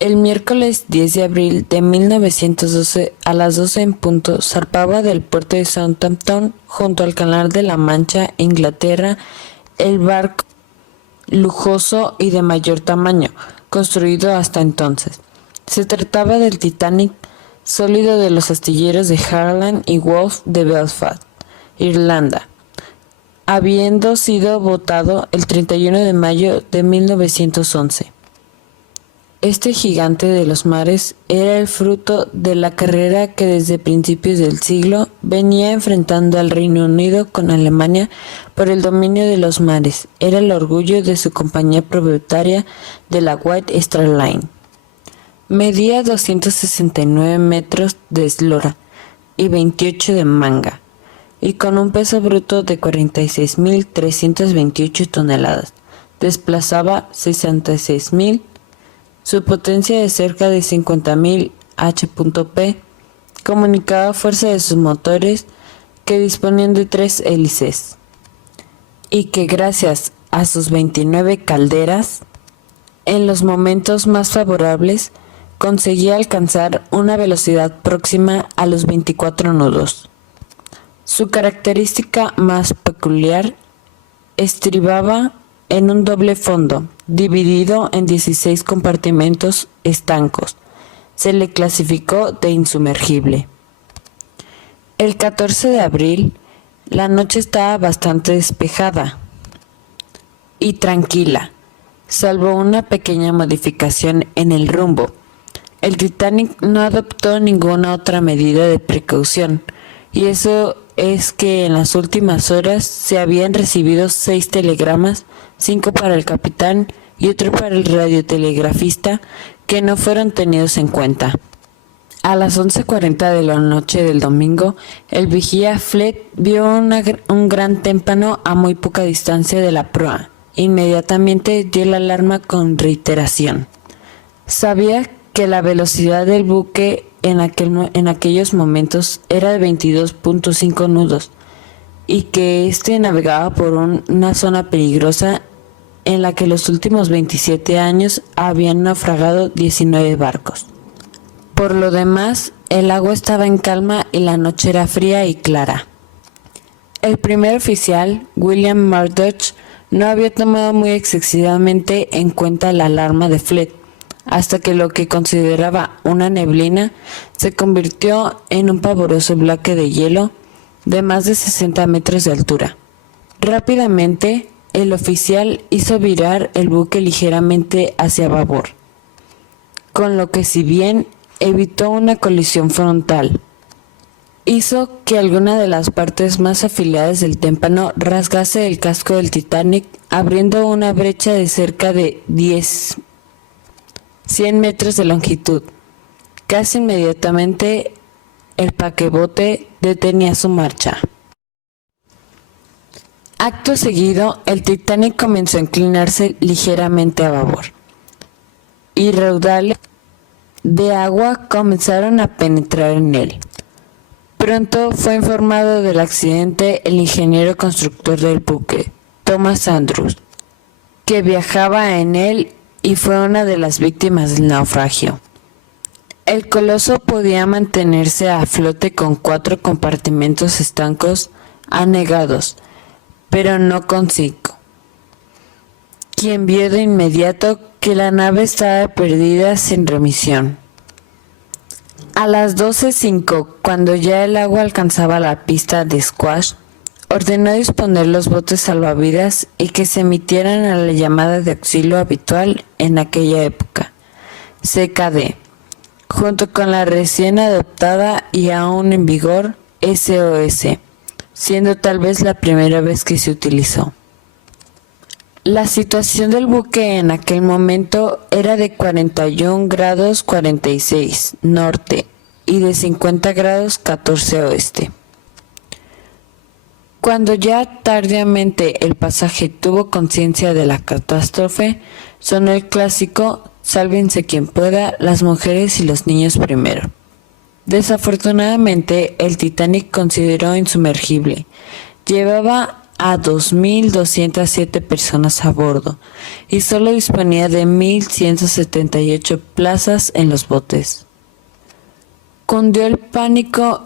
El miércoles 10 de abril de 1912 a las 12 en punto zarpaba del puerto de Southampton junto al Canal de la Mancha, Inglaterra, el barco lujoso y de mayor tamaño construido hasta entonces. Se trataba del Titanic, sólido de los astilleros de Harland y Wolff de Belfast, Irlanda, habiendo sido votado el 31 de mayo de 1911. Este gigante de los mares era el fruto de la carrera que desde principios del siglo venía enfrentando al Reino Unido con Alemania por el dominio de los mares. Era el orgullo de su compañía propietaria de la White Star Line. Medía 269 metros de eslora y 28 de manga, y con un peso bruto de 46.328 toneladas. Desplazaba 66.000. Su potencia de cerca de 50.000 H.P. comunicaba fuerza de sus motores que disponían de 3 hélices y que gracias a sus 29 calderas, en los momentos más favorables, conseguía alcanzar una velocidad próxima a los 24 nudos. Su característica más peculiar estribaba en un doble fondo, dividido en 16 compartimentos estancos. Se le clasificó de insumergible. El 14 de abril, la noche estaba bastante despejada y tranquila, salvo una pequeña modificación en el rumbo. El Titanic no adoptó ninguna otra medida de precaución, y eso es que en las últimas horas se habían recibido 6 telegramas, 5 para el capitán y otro para el radiotelegrafista, que no fueron tenidos en cuenta. A las 11:40 de la noche del domingo, el vigía Flett vio un gran témpano a muy poca distancia de la proa. Inmediatamente dio la alarma con reiteración. Sabía que la velocidad del buque en aquellos momentos era de 22.5 nudos y que éste navegaba por una zona peligrosa en la que los últimos 27 años habían naufragado 19 barcos. Por lo demás, el agua estaba en calma y la noche era fría y clara. El primer oficial, William Murdoch, no había tomado muy excesivamente en cuenta la alarma de Flett, hasta que lo que consideraba una neblina se convirtió en un pavoroso bloque de hielo de más de 60 metros de altura. Rápidamente, el oficial hizo virar el buque ligeramente hacia babor, con lo que, si bien evitó una colisión frontal, hizo que alguna de las partes más afiladas del témpano rasgase el casco del Titanic, abriendo una brecha de cerca de 100 metros de longitud. Casi inmediatamente el paquebote detenía su marcha. Acto seguido, el Titanic comenzó a inclinarse ligeramente a babor, y raudales de agua comenzaron a penetrar en él. Pronto fue informado del accidente el ingeniero constructor del buque, Thomas Andrews, que viajaba en él y fue una de las víctimas del naufragio. El coloso podía mantenerse a flote con 4 compartimentos estancos anegados, pero no con 5. Quien vio de inmediato que la nave estaba perdida sin remisión. A las 12:05, cuando ya el agua alcanzaba la pista de squash, ordenó disponer los botes salvavidas y que se emitieran a la llamada de auxilio habitual en aquella época, CKD, junto con la recién adoptada y aún en vigor SOS, siendo tal vez la primera vez que se utilizó. La situación del buque en aquel momento era de 41 grados 46 norte y de 50 grados 14 oeste. Cuando ya tardíamente el pasaje tuvo conciencia de la catástrofe, sonó el clásico "Sálvense quien pueda, las mujeres y los niños primero". Desafortunadamente, el Titanic consideró insumergible. Llevaba a 2.207 personas a bordo y solo disponía de 1.178 plazas en los botes. Cundió el pánico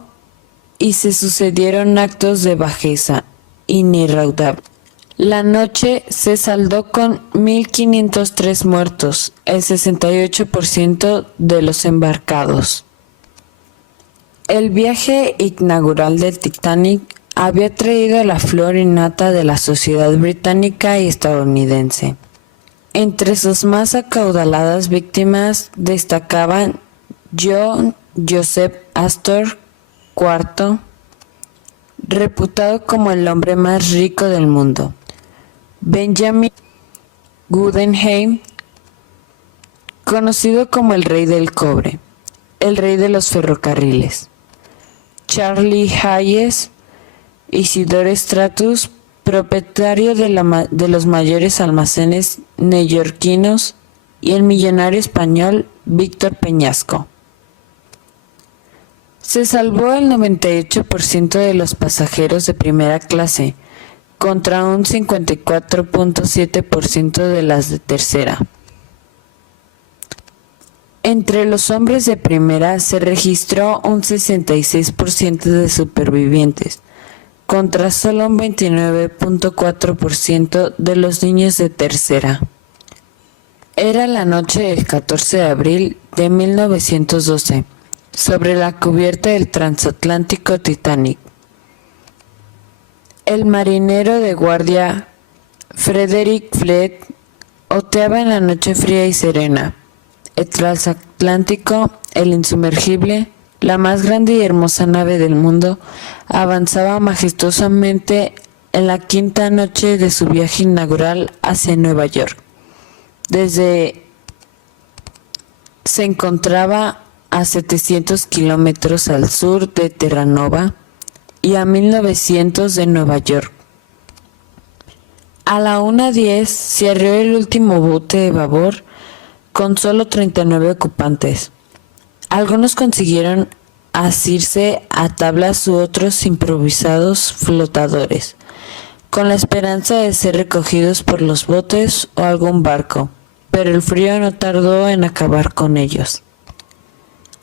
y se sucedieron actos de bajeza inerraudables. La noche se saldó con 1.503 muertos, el 68% de los embarcados. El viaje inaugural del Titanic había traído la flor y nata de la sociedad británica y estadounidense. Entre sus más acaudaladas víctimas destacaban John Joseph Astor IV, reputado como el hombre más rico del mundo; Benjamin Guggenheim, conocido como el rey del cobre, el rey de los ferrocarriles; Charlie Hayes; Isidore Stratus, propietario de los mayores almacenes neoyorquinos; y el millonario español Víctor Peñasco. Se salvó el 98% de los pasajeros de primera clase, contra un 54.7% de las de tercera. Entre los hombres de primera se registró un 66% de supervivientes, contra solo un 29.4% de los niños de tercera. Era la noche del 14 de abril de 1912, sobre la cubierta del transatlántico Titanic. El marinero de guardia Frederick Fleet oteaba en la noche fría y serena. El transatlántico, el insumergible, la más grande y hermosa nave del mundo, avanzaba majestuosamente en la quinta noche de su viaje inaugural hacia Nueva York. Se encontraba a 700 kilómetros al sur de Terranova y a 1900 de Nueva York. A la 1:10 se arrió el último bote de babor con solo 39 ocupantes. Algunos consiguieron asirse a tablas u otros improvisados flotadores, con la esperanza de ser recogidos por los botes o algún barco, pero el frío no tardó en acabar con ellos.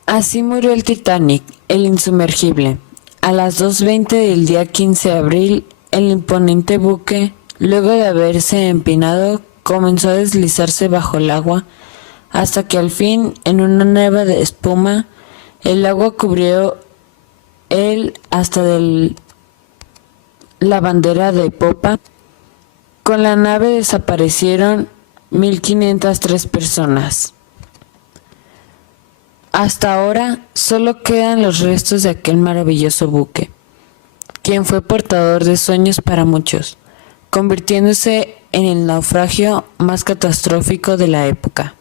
Así murió el Titanic, el insumergible. A las 2:20 del día 15 de abril, el imponente buque, luego de haberse empinado, comenzó a deslizarse bajo el agua, hasta que al fin, en una neva de espuma, el agua cubrió hasta la bandera de popa. Con la nave desaparecieron 1.503 personas. Hasta ahora solo quedan los restos de aquel maravilloso buque, quien fue portador de sueños para muchos, convirtiéndose en el naufragio más catastrófico de la época.